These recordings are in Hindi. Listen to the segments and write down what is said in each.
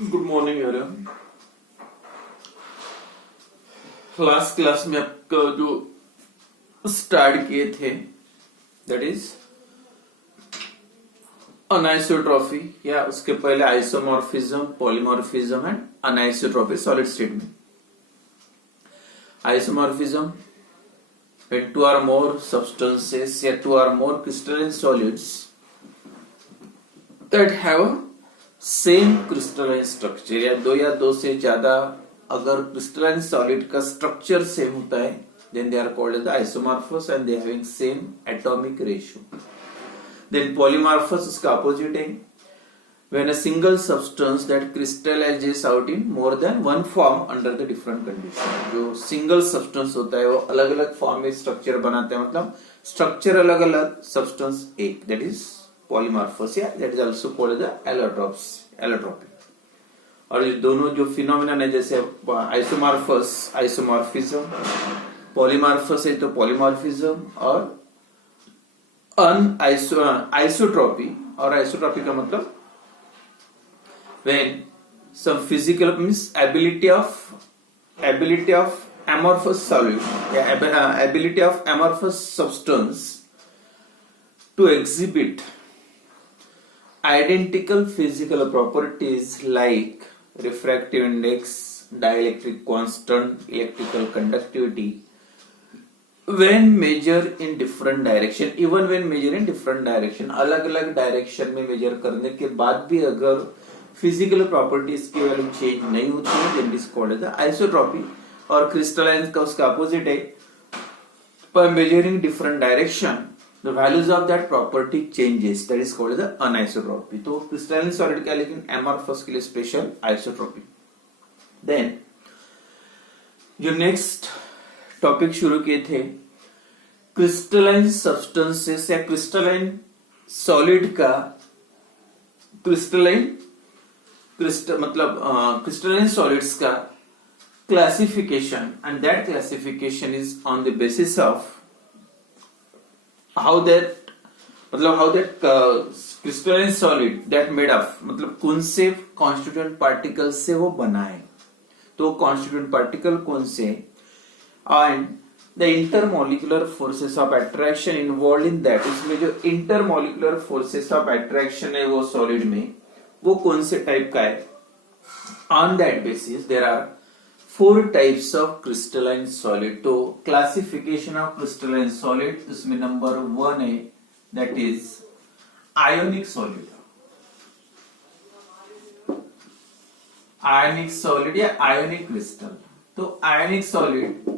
Good morning everyone. Last class में आपका जो स्टार्ट किए थे दैट इज अनाइसोट्रॉफी या उसके पहले isomorphism, polymorphism and anisotropy solid state में। Isomorphism when two or more substances या two or more crystalline solids that have a same crystalline structure या दो से ज्यादा अगर क्रिस्टलाइन सॉलिड का स्ट्रक्चर सेम होता है then they are called as the isomorphous and they having same atomic ratio. Then polymorphous उसका अपोजिट है when a single substance that crystallises out in more than one form under the different condition. जो सिंगल सब्सटेंस होता है वो अलग अलग फॉर्म में स्ट्रक्चर बनाते हैं, मतलब स्ट्रक्चर अलग अलग, सब्सटेंस एक, दैट इज पॉलीमॉर्फस या that is also called the allotropy. और ये दोनों जो फिनोमिना है जैसे आइसोमॉर्फस आइसोमॉर्फिज्म, पॉलीमॉर्फस है तो पॉलीमॉर्फिज्म, और आइसोट्रॉपी, और आइसोट्रॉपी का मतलब when some physical means ability of amorphous solid ability of amorphous substance to exhibit identical physical properties like refractive index, dielectric constant, electrical conductivity when measured in different direction, even when measured in different direction, अलग अलग डायरेक्शन में मेजर करने के बाद भी अगर फिजिकल प्रॉपर्टीज की वैल्यू चेंज नहीं होती है then it is called as isotropy. और क्रिस्टलाइन का उसका अपोजिट है, पर measuring different direction the values of that property changes, that is called as anisotropy. तो क्रिस्टलाइन सॉलिड का लेकिन एमॉर्फस के लिए स्पेशल आइसोट्रॉपी। देन जो नेक्स्ट टॉपिक शुरू किए थे क्रिस्टलाइन सब्सटेंसेस या क्रिस्टलाइन सॉलिड का क्रिस्टलाइन सॉलिड्स का classification, and that classification is on the basis of how that crystalline solid that made of, मतलब कौन से कॉन्स्टिट्यूएंट पार्टिकल से वो बना है, तो कॉन्स्टिट्यूएंट पार्टिकल कौन से, and the intermolecular forces of attraction involve in that. इसमें जो इंटरमोलिकुलर फोर्सेस ऑफ अट्रैक्शन है वो सॉलिड में वो कौन से टाइप का है। On that basis there are 4 types of crystalline solid. तो क्लासिफिकेशन ऑफ क्रिस्टलाइन सॉलिड इसमें नंबर 1 है that is ionic solid. Ionic solid या आयोनिक क्रिस्टल। तो ionic solid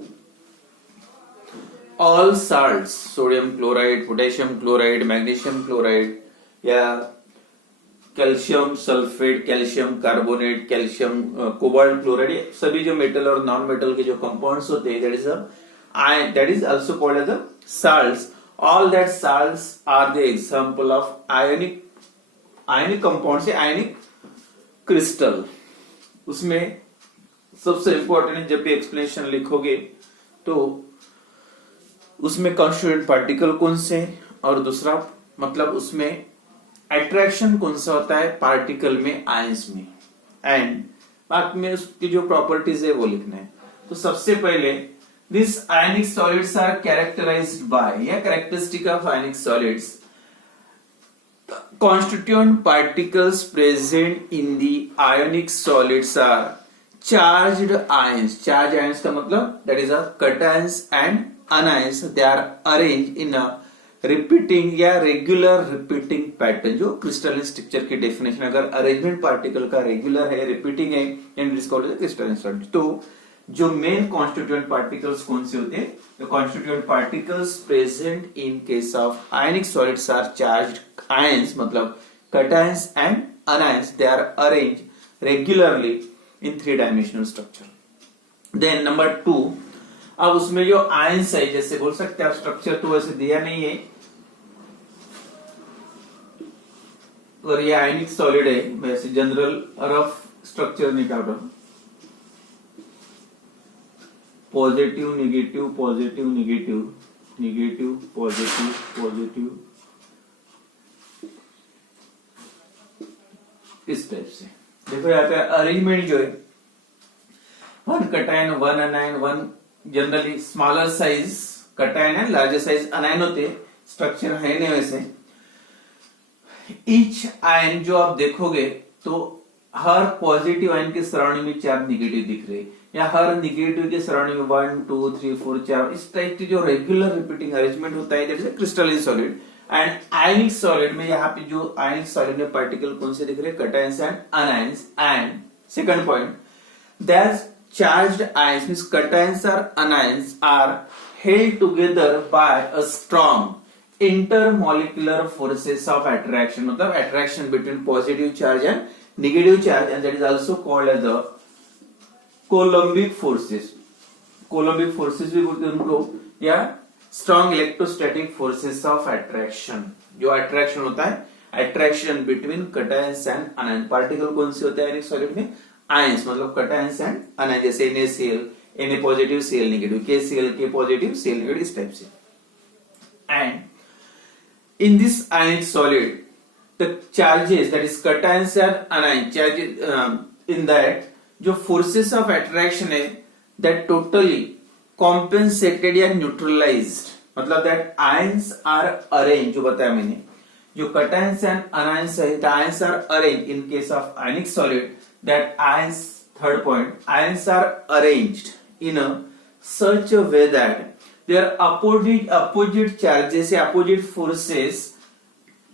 all salts, sodium chloride, potassium chloride, magnesium chloride या calcium sulphate, calcium carbonate, calcium cobalt chloride, सभी जो मेटल और नॉन मेटल के जो कंपाउंड्स होते हैं that is also called as salts. All that salts are the example of ionic compounds या आयनिक क्रिस्टल। उसमें सबसे इंपॉर्टेंट है जब भी एक्सप्लेनेशन लिखोगे तो उसमें कॉन्स्टिट्यूएंट पार्टिकल कौन से, और दूसरा मतलब उसमें अट्रैक्शन कौन सा होता है पार्टिकल में, आयंस में, एंड बाद में उसकी जो प्रॉपर्टीज है वो लिखना है। तो सबसे पहले this ionic solids are characterised by या characteristic of ionic solids constituent particles present in the ionic solids are charged ions। charged ions का मतलब that is a cations and anions, they are arranged in a repeating या रेगुलर रिपीटिंग पैटर्न। जो क्रिस्टलाइन स्ट्रक्चर की डेफिनेशन अगर अरेंजमेंट पार्टिकल का रेगुलर है, रिपीटिंग है, and it is called crystalline solid. तो जो मेन कॉन्स्टिट्यूएंट पार्टिकल्स कौन से होते हैं, the constituent particles present in case of ionic solids are charged ions, मतलब cations and anions, they are arranged regularly in 3 dimensional structure. Then number 2, अब उसमें जो आयंस है जैसे बोल सकते हैं आप, स्ट्रक्चर तो वैसे दिया नहीं है और ये आयनिक सॉलिड है, वैसे जनरल रफ स्ट्रक्चर निकाल रहा हूं। Positive negative, positive negative, negative positive, positive, इस टाइप से। देखो यहाँ पे अरेंजमेंट जो है, one cation, one अनायन, one generally smaller size cation है, लार्जर साइज अनायन होते हैं, स्ट्रक्चर है नहीं वैसे। ईच आयन जो आप देखोगे तो हर पॉजिटिव आयन के सराउंडिंग में 4 निगेटिव दिख रहे हैं, या हर निगेटिव के सराउंडिंग में 1 2 3 4 4, इस टाइप की जो रेगुलर रिपीटिंग अरेंजमेंट होता है that is crystalline solid. And ionic solid में यहाँ पे जो आयनिक सॉलिड में पार्टिकल कौन से दिख रहे हैं, cations and anions. And second point, that charged ions means cations और anions are held together by a strong intermolecular forces of attraction, मतलब attraction between positive charge and negative charge, and that is also called as the Coulombic forces. Coulombic forces भी बोलते हैं उनको, या strong electrostatic forces of attraction। जो attraction होता है, attraction between cations and anions। Particle कौन से होते हैं आयनिक सॉलिड में, आयंस, मतलब cations and anions, जैसे NaCl, Na positive, Cl negative, KCl, K positive, Cl negative, इस टाइप से। And in this ionic solid the charges that is cations and अनायन charges, in that जो फोर्सेस ऑफ अट्रैक्शन है दैट टोटली कॉम्पेंसेटेड या न्यूट्रलाइज्ड, मतलब दैट आयंस आर अरेंज, जो बताया मैंने, जो कटायंस एंड अनायंस है the ions are arrange in case of ionic solid, that ions, third point, ions are arranged in a such a way that their opposite charges या opposite forces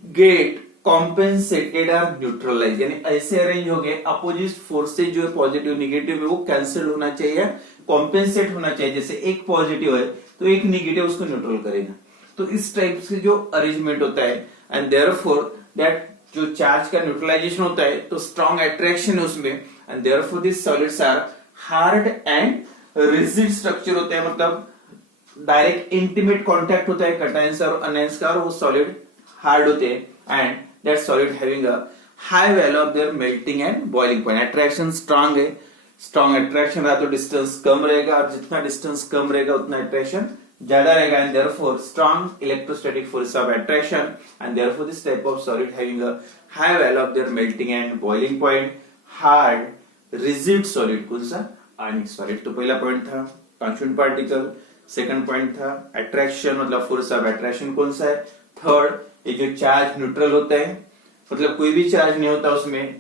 get compensated or neutralized, यानी ऐसे अरेंज हो गए opposite forces जो है पॉजिटिव निगेटिव में वो कैंसिल होना चाहिए, कॉम्पेंसेट होना चाहिए। जैसे एक पॉजिटिव है तो एक निगेटिव उसको न्यूट्रल करेगा, तो इस टाइप से जो अरेंजमेंट होता है। एंड देयरफॉर दैट जो चार्ज का न्यूट्रलाइजेशन होता है तो स्ट्रॉन्ग अट्रैक्शन है उसमें, and therefore this solids are hard and rigid structure होते हैं, मतलब डायरेक्ट इंटीमेट कांटेक्ट होता है कटायंस और अनायंस का, और वो सॉलिड हार्ड होते हैं। And that solid having a high value of their melting and boiling point. Attraction strong है, स्ट्रांग अट्रैक्शन रहा तो डिस्टेंस कम रहेगा, और जितना डिस्टेंस कम रहेगा उतना अट्रैक्शन ज्यादा रहेगा। And therefore strong electrostatic force of attraction, and therefore this type of solid having a high value of their melting and boiling point, hard rigid solid कौन सा, आयनिक सॉलिड। तो पहला पॉइंट था कॉन्स्टिट्यूएंट पार्टिकल, सेकंड पॉइंट था अट्रैक्शन, मतलब फोर्स ऑफ अट्रैक्शन कौन सा है, थर्ड ये जो चार्ज न्यूट्रल होता है, मतलब कोई भी चार्ज नहीं होता उसमें,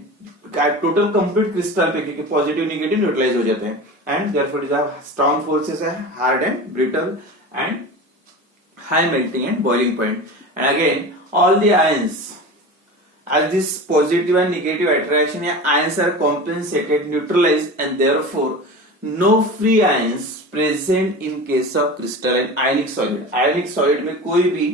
टोटल कंप्लीट क्रिस्टल पे, क्योंकि पॉजिटिव निगेटिव न्यूट्रलाइज हो जाते हैं। And therefore is strong forces है, hard and brittle and high melting and boiling point. And again all the ions as this positive and negative attraction या ions are compensated, neutralized, and therefore no free ions present in case of crystalline ionic solid। ionic solid में कोई भी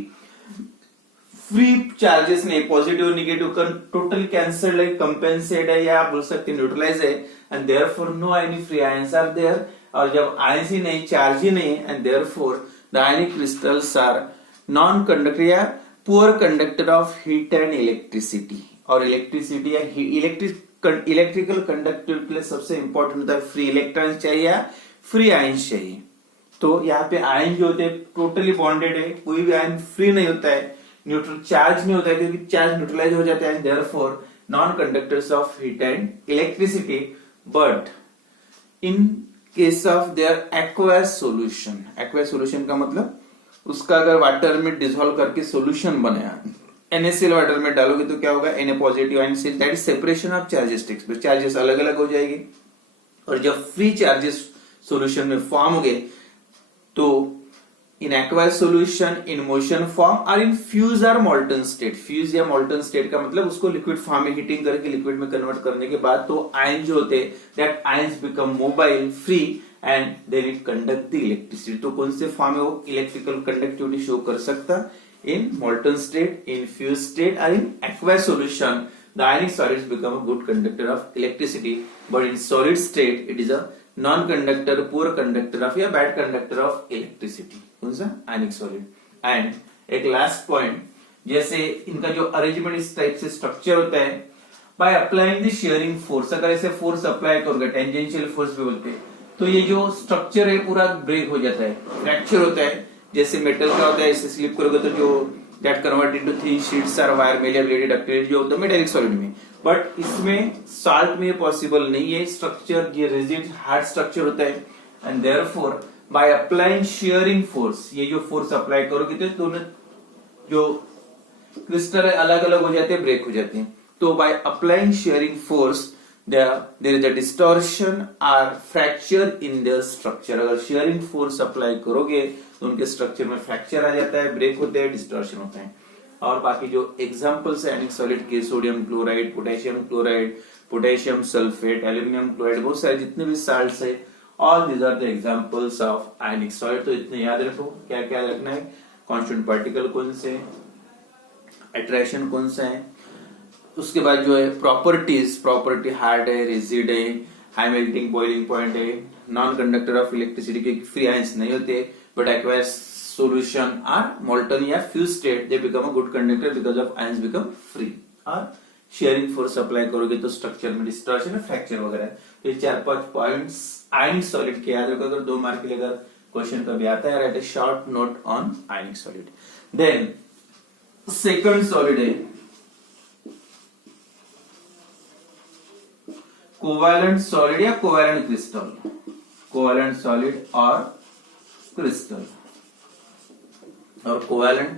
फ्री चार्जेस नहीं, पॉजिटिव निगेटिव टोटल कैंसल्ड है, कंपेंसेट है, या आप बोल सकते न्यूट्रलाइज है। And therefore no any free ions are there, और जब आयंस ही नहीं, चार्ज ही नहीं, and therefore the ionic crystals are non conductor या poor conductor of heat and electricity. और इलेक्ट्रिसिटी या इलेक्ट्रिकल कंडक्टिविटी के लिए सबसे इंपॉर्टेंट होता है फ्री इलेक्ट्रॉन्स चाहिए या फ्री आयंस चाहिए। तो यहाँ पे आयन जो होते हैं टोटली बॉन्डेड है, कोई भी आयन फ्री नहीं होता है, न्यूट्रल चार्ज नहीं होता है, क्योंकि चार्ज न्यूट्रलाइज हो जाता है, therefore non conductors of heat and electricity. But in case of their aqueous solution, aqueous solution का मतलब उसका अगर वाटर में डिसॉल्व करके सॉल्यूशन बनाया, NaCl वाटर में डालोगे तो क्या होगा, Na positive and Cl, that is separation of charges takes place, charges अलग अलग हो जाएंगे। और जब फ्री चार्जेस सॉल्यूशन में फॉर्म हो गए तो in aqueous solution, in motion form और इन फ्यूज और मोल्टन स्टेट। फ्यूज या मोल्टन स्टेट का मतलब उसको लिक्विड फॉर्म में हीटिंग करके लिक्विड में कन्वर्ट करने के बाद तो आयन जो होते हैं that ions become mobile, free, and then it conduct the electricity. तो कौन से फॉर्म में वो इलेक्ट्रिकल कंडक्टिविटी शो कर सकता, इन molten state, in fused state, or in aqueous solution, the ionic solids become a good conductor of electricity, but in solid state it is a non-conductor, poor conductor of या bad conductor of electricity। कौन सा, ionic solid। and एक last point, जैसे इनका जो अरेंजमेंट इस टाइप से स्ट्रक्चर होता है, by applying the shearing force, अगर ऐसे फोर्स अप्लाई करोगे, टेंजेंशियल फोर्स भी बोलते हैं, तो ये जो स्ट्रक्चर है पूरा ब्रेक हो जाता है, फ्रैक्चर होता है। जैसे मेटल का होता है, इसे स्लिप करोगे तो जो that convert into thin sheets or wire malleability ductility जो होता है मेटालिक सॉलिड में, बट इसमें साल्ट में पॉसिबल नहीं है। स्ट्रक्चर ये रिजिड हार्ड स्ट्रक्चर होता है and therefore by applying shearing force, ये जो फोर्स अप्लाई करोगे तो दोनों जो क्रिस्टल अलग अलग हो जाते हैं, ब्रेक हो जाते हैं। तो bye applying shearing force there is a distortion or fracture in the structure। अगर शेयरिंग फोर्स अप्लाई करोगे तो उनके स्ट्रक्चर में फ्रैक्चर आ जाता है, ब्रेक होते हैं, डिस्टॉर्शन होता है। और बाकी जो एग्जांपल्स है आयनिक सॉलिड के, sodium chloride, potassium chloride, potassium sulphate, aluminium chloride, बहुत सारे जितने भी साल्ट्स है, all these are the examples of ionic solid. तो इतने याद रखो, क्या क्या रखना है, कांस्टेंट पार्टिकल कौन से, अट्रैक्शन कौन सा है, उसके बाद जो है प्रॉपर्टीज, प्रॉपर्टी हार्ड है, रिजिड है, हाई मेल्टिंग बॉइलिंग पॉइंट है, नॉन कंडक्टर ऑफ इलेक्ट्रिसिटी के फ्री आयंस नहीं होते, but acquires solution are molten या fused state, they become a good conductor because of ions become free। और शेयरिंग फोर्स अप्लाई करोगे तो स्ट्रक्चर में डिस्टॉर्शन, फ्रैक्चर वगैरह। तो ये 4-5 पॉइंट्स आयनिक सॉलिड के याद रखो। अगर 2 मार्क के लिए अगर क्वेश्चन कभी आता है, write a short note on ionic solid. Then second solid है कोवैलेंट सॉलिड या कोवैलेंट क्रिस्टल, कोवैलेंट सॉलिड और क्रिस्टल। और कोवैलेंट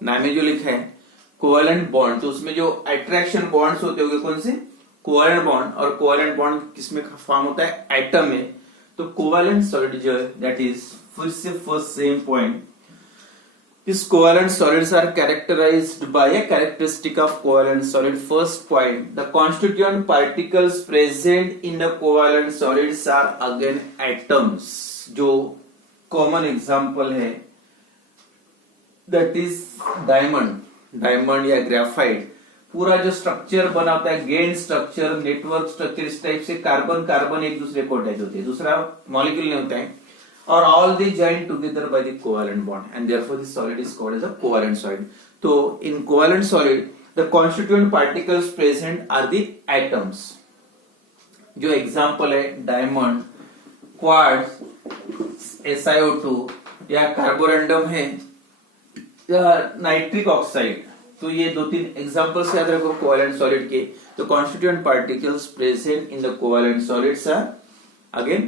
नाम में जो लिखा है कोवैलेंट बॉन्ड, तो उसमें जो अट्रैक्शन बॉन्ड्स होते होंगे कौन से, कोवैलेंट बॉन्ड। और कोवैलेंट बॉन्ड किसमें फॉर्म होता है, एटम में। तो कोवैलेंट सॉलिड जो है दैट इज फिर से first sem point, These covalent solids are characterized by a characteristic of covalent solid. First point, the constituent particles present in the covalent solids are again atoms. जो common example है that is diamond या graphite। पूरा जो स्ट्रक्चर बना होता है, गेन स्ट्रक्चर, नेटवर्क स्ट्रक्चर, इस टाइप से कार्बन कार्बन एक दूसरे को अटैच होते हैं, दूसरा मॉलिक्यूल नहीं होता है। और all they join together by the covalent bond and therefore this solid is called as a covalent solid। तो in covalent solid the constituent particles present are the atoms। जो एग्जांपल है डायमंड, क्वार्ट्ज, SiO2 या कार्बोरेंडम है या नाइट्रिक ऑक्साइड। तो ये 2-3 एग्जांपल्स याद रखो कोवैलेंट सॉलिड के। तो constituent particles present in the covalent solids are again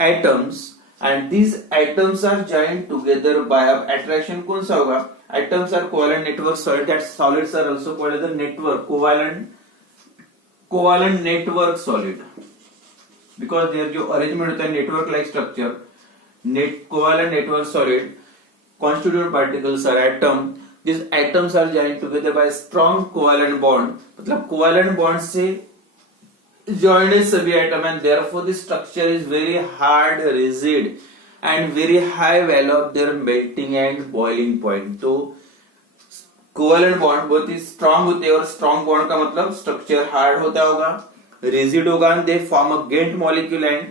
atoms and these atoms are joined together by attraction। कौन सा होगा, atoms are covalent network solid, that solids are also called as the network covalent network solid because their जो arrangement होता है network like structure, covalent network solid, constituent particles are atom, these atoms are joined together by strong covalent bond। मतलब covalent bond से joined है सभी atom and therefore the structure is very hard, rigid and very high value of their melting and boiling point। तो covalent bond बहुत ही strong होते हैं और strong bond का मतलब structure hard होता होगा, rigid होगा, and they form a gained molecule and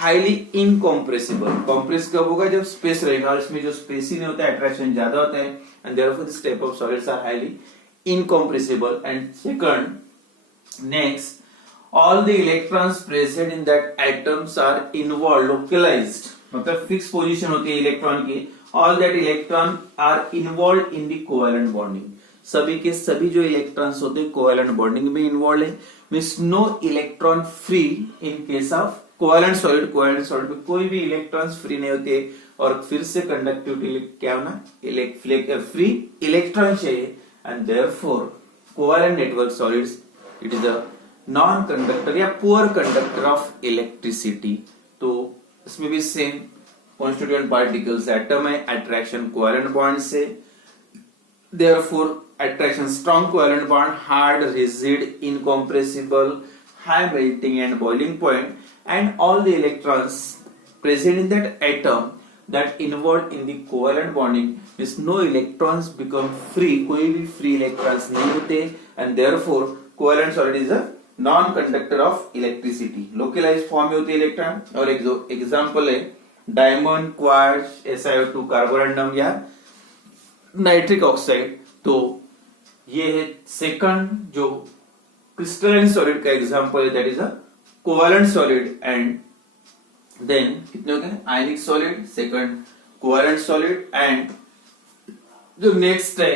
highly incompressible। compress कब होगा, जब space रहेगा, और इसमें जो space ही नहीं होता है, attraction ज्यादा होता है and therefore this type of solids are highly incompressible। and second next, all the electrons present in that atoms are involved, localized, मतलब फिक्स पोजीशन होती है इलेक्ट्रॉन की। all that electron are involved in the covalent bonding। सभी के सभी जो इलेक्ट्रॉन्स होते हैं कोवैलेंट बॉन्डिंग में इन्वॉल्व है। Means no electron free in case of covalent solid. Covalent solid में कोई भी इलेक्ट्रॉन्स फ्री नहीं होते और फिर से कंडक्टिविटी क्या होना, फ्री इलेक्ट्रॉन चाहिए and therefore covalent network solids it is a non conductor या पुअर कंडक्टर ऑफ इलेक्ट्रिसिटी। तो इसमें भी सेम कॉन्स्टिट्यूएंट पार्टिकल्स एटम है, अट्रैक्शन कोवैलेंट बॉन्ड से, therefore attraction strong covalent bond, hard, rigid, incompressible, high melting and boiling point, and all the electrons present in that atom that involved in the covalent bonding means no electrons become free, कोई भी free electrons नहीं होते and therefore covalent solid is a non-conductor of electricity। localized form में होते इलेक्ट्रॉन। और एक जो एग्जांपल है डायमंड, क्वार्ट्ज, SiO2, कार्बोरेंडम या नाइट्रिक ऑक्साइड। तो ये है सेकंड जो क्रिस्टलाइन सॉलिड का एग्जांपल है, that is a covalent solid. And then कितने हो गए, ionic solid, second covalent solid, and जो नेक्स्ट है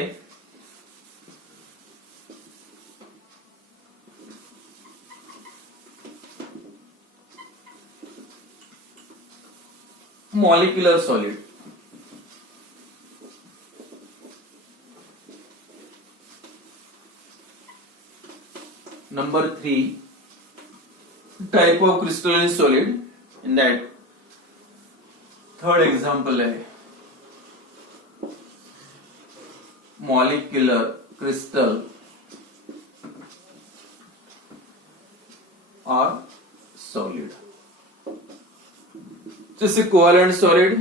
molecular solid. Number 3, type of crystalline solid. In that third example है molecular crystal or solid. जैसे कोवेलेंट सॉलिड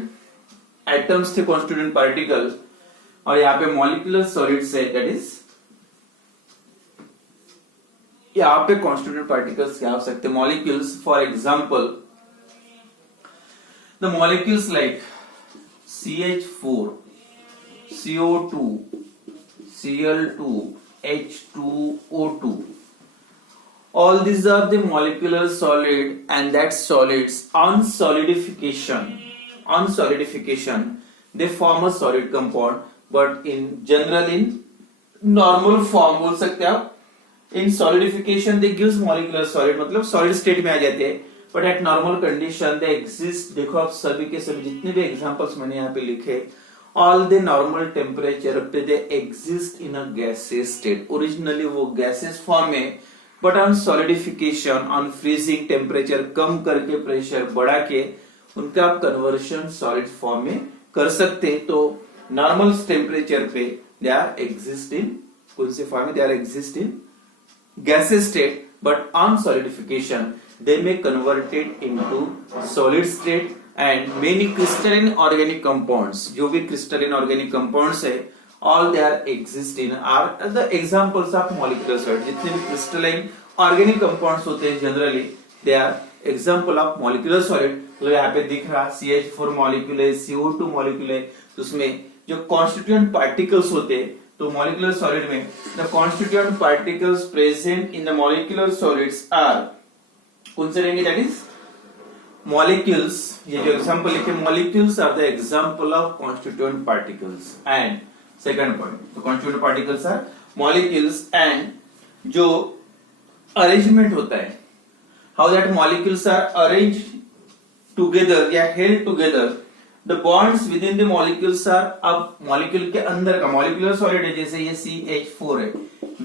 एटम्स थे कॉन्स्टिट्यूएंट पार्टिकल, और यहाँ पे molecular solid say that is यहाँ पे कॉन्स्टिट्यूएंट पार्टिकल्स क्या हो सकते हैं? Molecules, for example the molecules like CH4, CO2, Cl2, H2O2. All these are the molecular solid, and that solids on solidification they form a solid compound, but in general in normal form बोल सकते हैं आप. In solidification they gives molecular solid, मतलब solid state में आ जाते हैं, but at normal condition they exist. देखो आप सभी के सभी जितने भी examples मैंने यहाँ पे लिखे, all the normal temperature पे they exist in a gaseous state. Originally वो gaseous form में, but on solidification, on freezing temperature कम करके pressure बढ़ा के उनका आप conversion solid form में कर सकते हैं. तो normal temperature पे they are exist in कौन से form में? They are exist in gaseous state, but on solidification they may convert it into solid state. And many crystalline organic compounds, जो भी crystalline organic compounds है, all they are exist in are the examples of molecular solid. जितने भी crystalline organic compounds होते हैं generally they are example of molecular solid. तो यहाँ पे दिख रहा CH4 molecule है, CO2 molecule है, तो उसमें जो constituent particles होते हैं, तो molecular solid में the constituent particles present in the molecular solids are कौन से रहेंगे? that is molecules. ये जो example लिखे molecules are the example of constituent particles. And second point, तो constituent particles are molecules, and जो arrangement होता है, how that molecules are arranged together या held together, the bonds within the molecules are, अब molecule के अंदर का molecular solid है, जैसे ये CH4 है,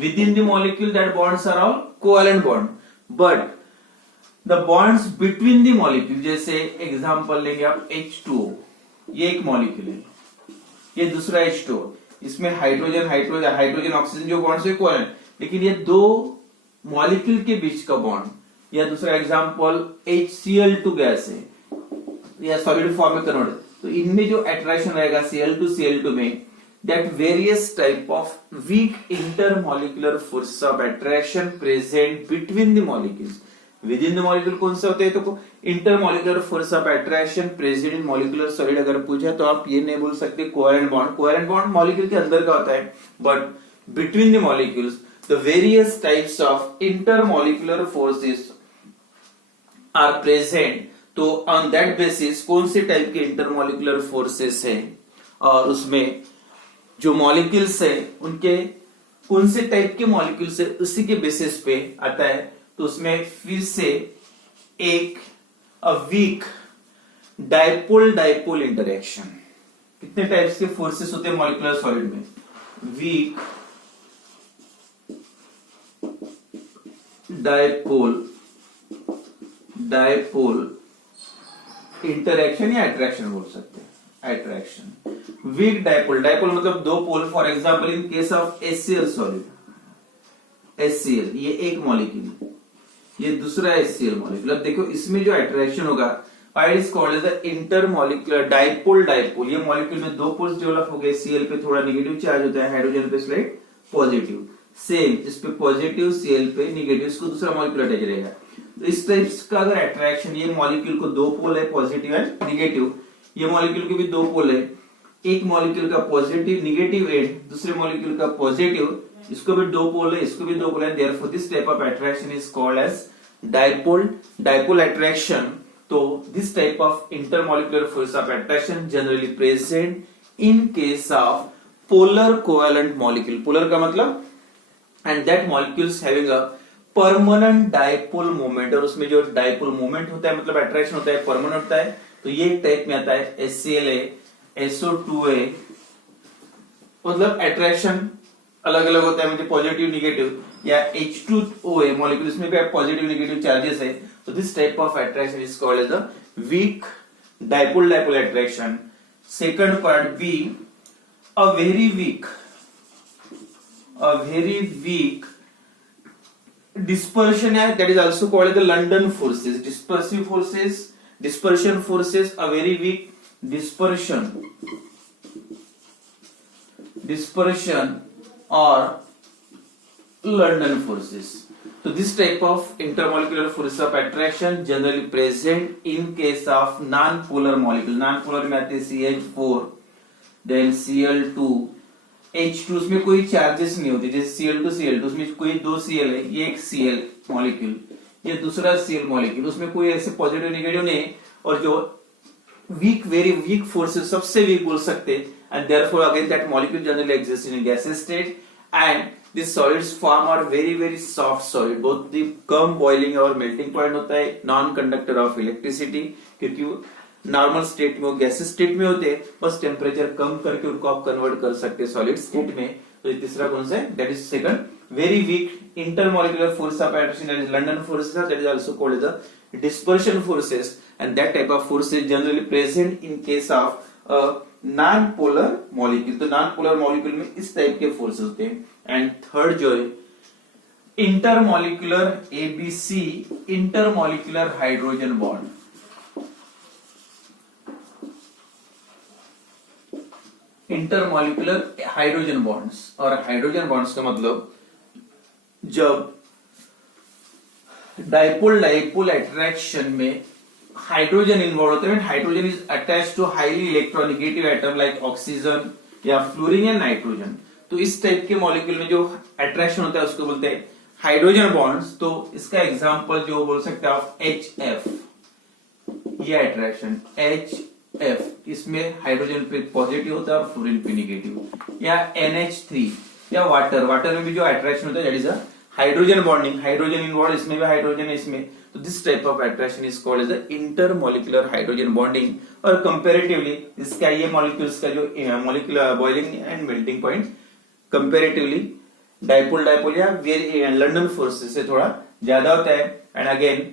within the molecule that bonds are all covalent bond, but the bonds between the molecule, जैसे example लेंगे आप H2O, ये एक molecule है, ये दूसरा H2O, इसमें हाइड्रोजन ऑक्सीजन जो बॉन्ड्स है कोवेलेंट, लेकिन ये दो मॉलिक्यूल के बीच का बॉन्ड, या दूसरा एग्जांपल HCl2 गैस है या सॉलिड फॉर्म में कन्वर्ट, तो इनमें जो अट्रैक्शन रहेगा Cl2 में, that various type of weak intermolecular forces of attraction present between the molecules. Within the molecule कौन सा होते हैं? तो intermolecular force of attraction present in molecular solid अगर पूछा तो आप ये नहीं बोल सकते covalent bond molecule के अंदर का होता है, but between the molecules the various types of intermolecular forces are present. तो on that basis कौन से टाइप के intermolecular forces हैं, और उसमें जो molecules है उनके कौन से टाइप के molecules है उसी के बेसिस पे आता है. तो उसमें फिर से एक वीक डाइपोल इंटरेक्शन. कितने टाइप्स के फोर्सेस होते हैं मॉलिक्यूलर सॉलिड में? वीक डाइपोल इंटरेक्शन या अट्रैक्शन बोल सकते हैं. अट्रैक्शन, वीक डाइपोल मतलब दो pole. For example in case of HCl solid, HCl ये एक मॉलिक्यूल, ये दूसरा HCl मॉलिक्यूल. अब देखो इसमें जो अट्रैक्शन होगा, it is called as the intermolecular dipole. ये मॉलिक्यूल में दो पोल्स डेवलप हो गए. Cl पे थोड़ा नेगेटिव चार्ज होता है, हाइड्रोजन पे स्लाइट पॉजिटिव. सेम इस पे पॉजिटिव, Cl पे नेगेटिव, इसको दूसरा मॉलिक्यूल अटैच रहेगा. तो इस टाइप का अगर अट्रैक्शन, ये मॉलिक्यूल को दो पोल है पॉजिटिव एंड नेगेटिव, ये मॉलिक्यूल के भी दो पोल है, एक मॉलिक्यूल का पॉजिटिव नेगेटिव एंड दूसरे मॉलिक्यूल का पॉजिटिव, इसको भी दो पोल है, इसको भी दो पोल है. Therefore this type of attraction is called as dipole attraction. तो this type of intermolecular force of attraction generally present in case of polar covalent molecule. Polar का मतलब and that molecules having a permanent dipole moment, और उसमें जो डाइपोल मोमेंट होता है मतलब अट्रैक्शन होता है परमानेंट होता है. तो ये एक टाइप में आता है HCl SO2a, मतलब अट्रैक्शन अलग अलग होता है, मतलब पॉजिटिव निगेटिव, या H2OA मॉलिक्यूल, इसमें भी पॉजिटिव निगेटिव चार्जेस है। तो this type of attraction is called as the weak dipole dipole attraction. Second part B, a very weak dispersion, that is also called the London forces, dispersive forces, dispersion forces, a very weak dispersion or London forces. So this type of intermolecular force of attraction generally present in case of non-polar molecule. Non-polar में आते हैं CH4, then Cl2, H2, उसमें कोई चार्जेस नहीं होती, जैसे Cl2 उसमें कोई दो Cl है, ये एक Cl मॉलिक्यूल, ये दूसरा Cl मॉलिक्यूल, उसमें कोई ऐसे पॉजिटिव निगेटिव नहीं, और जो वीक वेरी वीक फोर्सेस, सबसे वीक बोल सकते, and therefore again that molecule generally exist in gaseous state, and this solids form are very very soft solid, बहुत ही कम बॉइलिंग और मेल्टिंग पॉइंट होता है, नॉन कंडक्टर ऑफ इलेक्ट्रिसिटी, क्योंकि नॉर्मल स्टेट में वो गैसेस स्टेट में होते हैं, बस टेम्परेचर कम करके उनको आप कन्वर्ट कर सकते हैं सॉलिड स्टेट में। तो ये तीसरा कौन सा है, that is second very weak intermolecular force of attraction, that is London forces, that is also called the dispersion forces, and that type of force is generally present in case of a non-polar molecule। तो non-polar molecule में इस टाइप के फोर्सेस होते हैं। एंड थर्ड जो है intermolecular ABC, intermolecular hydrogen bond. Intermolecular hydrogen bonds, और हाइड्रोजन बॉन्ड्स का मतलब जब डाइपोल डाइपोल अट्रैक्शन में हाइड्रोजन इन्वॉल्व होते हैं, hydrogen is attached to highly electronegative atom like oxygen या फ्लोरीन या नाइट्रोजन। तो इस टाइप के मॉलिक्यूल में जो अट्रैक्शन होता है उसको बोलते हैं हाइड्रोजन बॉन्ड्स। तो इसका एग्जांपल जो बोल सकते हैं आप HF, ये अट्रैक्शन HF, इसमें हाइड्रोजन पे पॉजिटिव होता है और फ्लोरीन पे निगेटिव, या NH3 या वाटर में भी जो अट्रैक्शन होता है that is a hydrogen bonding, hydrogen involve, इसमें भी हाइड्रोजन है इसमें। तो this type of attraction is called as the intermolecular hydrogen bonding. और कंपैरेटिवली इसका ये मॉलिक्यूल्स का जो molecular boiling and melting point comparatively dipole dipole या लंडन फोर्सेस से थोड़ा ज्यादा होता है। And again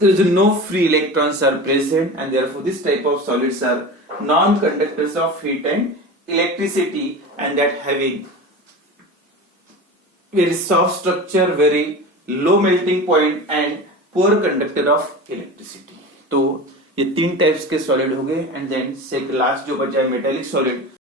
there is no free electrons are present, and therefore this type of solids are non-conductors of heat and electricity, and that having very soft structure, very low melting point and poor conductor of electricity। तो ये तीन टाइप्स के सॉलिड हो गए। एंड देन लास्ट जो बचा है मेटेलिक सॉलिड,